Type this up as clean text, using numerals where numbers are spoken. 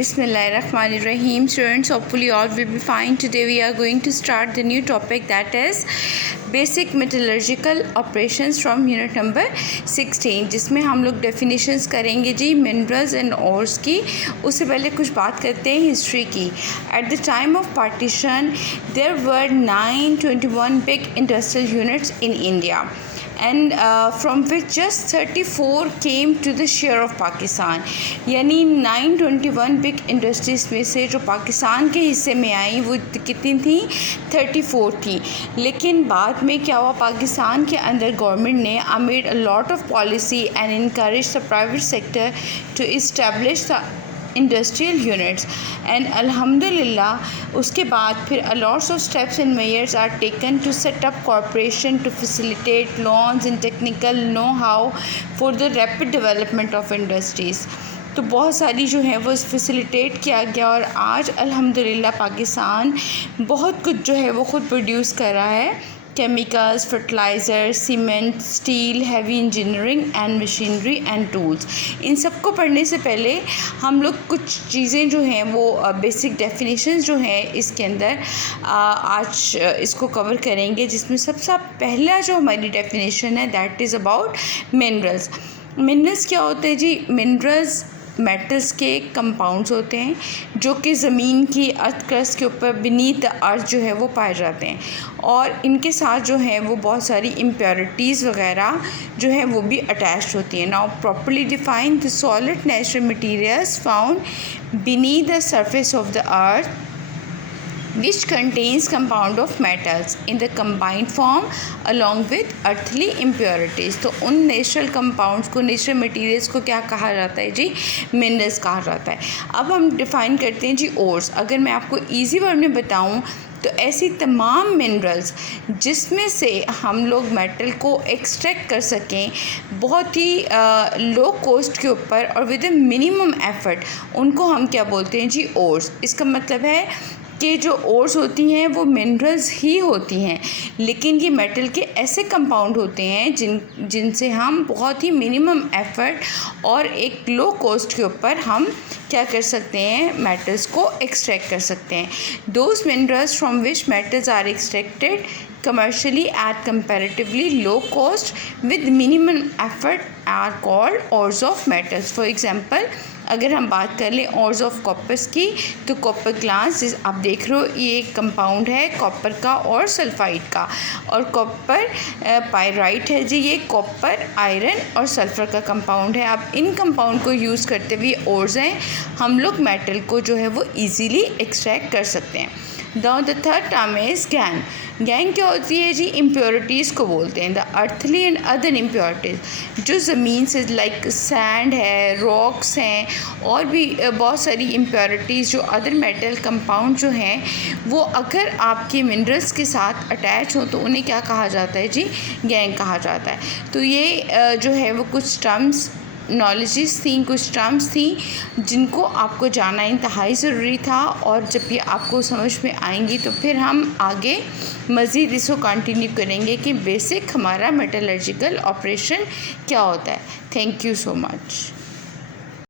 Bismillahirrahmanirrahim. Students, hopefully all will be fine. Today we are going to start the new topic, that is basic metallurgical operations from unit number 16, जिसमें हम लोग definitions करेंगे जी minerals and ores की. उससे पहले कुछ बात करते हैं history की. At the time of partition there were 921 big industrial units in India, and from which just 34 came to the share of Pakistan. यानी 921 बिग इंडस्ट्रीज़ में से जो पाकिस्तान के हिस्से में आई वो कितनी थी? 34 थी. लेकिन बाद में क्या हुआ, पाकिस्तान के अंदर गवर्नमेंट ने made a lot of policy and encourage the private sector to establish the industrial units, and अल्हम्दुलिल्लाह उसके बाद फिर lots of steps and measures are taken to set up corporation to facilitate loans and technical know how for the rapid development of industries. तो बहुत सारी जो है वो फैसिलिटेट किया गया और आज अल्हम्दुलिल्लाह पाकिस्तान बहुत कुछ जो है वो ख़ुद प्रोड्यूस कर रहा है. Chemicals, fertilizer, cement, steel, heavy engineering and machinery and tools. इन सब को पढ़ने से पहले हम लोग कुछ चीज़ें जो हैं वो बेसिक डेफिनेशंस जो हैं इसके अंदर आज इसको कवर करेंगे, जिसमें सबसे पहला जो हमारी डेफिनेशन है that is about minerals. Minerals क्या होते हैं जी? मिनरल्स मेटल्स के कंपाउंड्स होते हैं जो कि ज़मीन की अर्थ क्रस्ट के ऊपर बीनीथ द अर्थ जो है वो पाए जाते हैं, और इनके साथ जो है वो बहुत सारी इम्प्योरिटीज़ वगैरह जो है वो भी अटैच्ड होती हैं. Now properly define the solid natural materials found beneath the surface of the earth which contains compound of metals in the combined form along with earthly impurities. तो उन नेचुरल कंपाउंड्स को, नेचुरल मटेरियल्स को क्या कहा जाता है जी? Minerals कहा जाता है. अब हम डिफ़ाइन करते हैं जी ओर्स. अगर मैं आपको इजी वर्ड में बताऊं तो ऐसी तमाम मिनरल्स जिसमें से हम लोग मेटल को एक्सट्रैक्ट कर सकें बहुत ही लो कॉस्ट के ऊपर और विद अ मिनिमम एफर्ट, उनको हम क्या बोलते हैं जी? ओर्स. इसका मतलब है कि जो ओर्स होती हैं वो मिनरल्स ही होती हैं, लेकिन ये मेटल के ऐसे कंपाउंड होते हैं जिनसे हम बहुत ही मिनिमम एफर्ट और एक लो कॉस्ट के ऊपर हम क्या कर सकते हैं? मेटल्स को एक्सट्रैक्ट कर सकते हैं. Those minerals from which metals are extracted commercially at comparatively low cost with minimum effort are called ores of metals. For example, अगर हम बात कर लें ओर्स ऑफ कॉपर्स की, तो कॉपर ग्लास आप देख रहे हो ये एक कंपाउंड है कॉपर का और सल्फाइड का, और कॉपर पायराइट है जी, ये कॉपर, आयरन और सल्फ़र का कंपाउंड है. अब इन कंपाउंड को यूज़ करते हुए ओर्स हैं, हम लोग मेटल को जो है वो ईज़िली एक्सट्रैक्ट कर सकते हैं. The third term is gang. Gang क्या होती है जी? इम्प्योरिटीज़ को बोलते हैं. The earthly and other impurities जो ज़मीन से लाइक सैंड है, रॉक्स हैं और भी बहुत सारी इम्प्योरिटीज़ जो अदर मेटल कंपाउंड जो हैं वो अगर आपके मिनरल्स के साथ अटैच हो तो उन्हें क्या कहा जाता है जी? गैंग कहा जाता है. तो ये जो है वो कुछ टर्म्स नॉलेजेस थी, कुछ टर्म्स थी जिनको आपको जानना इंतहाई ज़रूरी था, और जब ये आपको समझ में आएंगी तो फिर हम आगे मज़ीद इसको कंटिन्यू करेंगे कि बेसिक हमारा मेटलर्जिकल ऑपरेशन क्या होता है. Thank you so much.